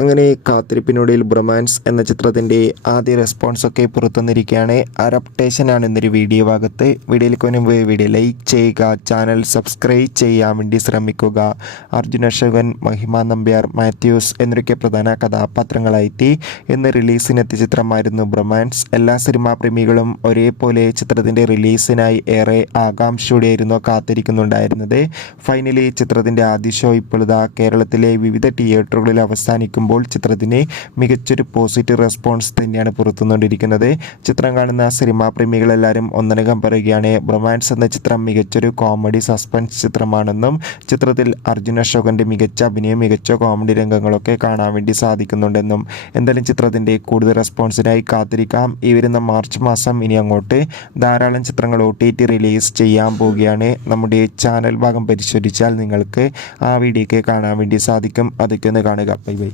അങ്ങനെ കാത്തിരിപ്പിനൊടുവിൽ ബ്രൊമാൻസ് എന്ന ചിത്രത്തിൻ്റെ ആദ്യ റെസ്പോൺസൊക്കെ പുറത്തുവന്നിരിക്കുകയാണ്. അഡപ്റ്റേഷനാണ് ഇന്നൊരു വീഡിയോ ഭാഗത്ത്. വീഡിയോയിലേക്ക് മുൻപ് വീഡിയോ ലൈക്ക് ചെയ്യുക, ചാനൽ സബ്സ്ക്രൈബ് ചെയ്യാൻ വേണ്ടി ശ്രമിക്കുക. അർജുൻ അശോകൻ, മഹിമ നമ്പ്യാർ, മാത്യൂസ് എന്നൊക്കെ പ്രധാന കഥാപാത്രങ്ങളായിട്ട് ഇന്ന് റിലീസിനെത്തിയ ചിത്രമായിരുന്നു ബ്രൊമാൻസ്. എല്ലാ സിനിമാ പ്രേമികളും ഒരേപോലെ ചിത്രത്തിൻ്റെ റിലീസിനായി ഏറെ ആകാംക്ഷയോടെയായിരുന്നു കാത്തിരിക്കുന്നുണ്ടായിരുന്നത്. ഫൈനലി ചിത്രത്തിൻ്റെ ആദ്യ ഷോ ഇപ്പോഴിതാ കേരളത്തിലെ വിവിധ തിയേറ്ററുകളിൽ അവസാനിക്കുമ്പോൾ ചിത്രത്തിന് മികച്ചൊരു പോസിറ്റീവ് റെസ്പോൺസ് തന്നെയാണ് പുറത്തുകൊണ്ടിരിക്കുന്നത്. ചിത്രം കാണുന്ന സിനിമാ പ്രേമികളെല്ലാവരും ഒന്നടങ്കം പറയുകയാണ് ബ്രൊമാൻസ് എന്ന ചിത്രം മികച്ചൊരു കോമഡി സസ്പെൻസ് ചിത്രമാണെന്നും ചിത്രത്തിൽ അർജുൻ അശോകൻ്റെ മികച്ച അഭിനയം, മികച്ച കോമഡി രംഗങ്ങളൊക്കെ കാണാൻ വേണ്ടി സാധിക്കുന്നുണ്ടെന്നും എന്തായാലും ചിത്രത്തിൻ്റെ കൂടുതൽ റെസ്പോൺസിനായി കാത്തിരിക്കാം. ഈ വരുന്ന മാർച്ച് മാസം ഇനി അങ്ങോട്ട് ധാരാളം ചിത്രങ്ങൾ OTT റിലീസ് ചെയ്യാൻ പോവുകയാണ്. നമ്മുടെ ചാനൽ ഭാഗം പരിശോധിച്ചാൽ നിങ്ങൾക്ക് ആ വീഡിയോയ്ക്ക് കാണാൻ വേണ്ടി സാധിക്കും. അതൊക്കെ ഒന്ന് കാണുക. Bye bye.